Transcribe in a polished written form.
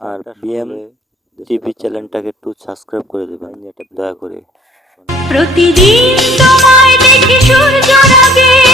আর BM TV চ্যানেলটাকে একটু subscribe করে দেবেন দয়া করে। প্রতিদিন তোমায় দেখি সূর্য রাগে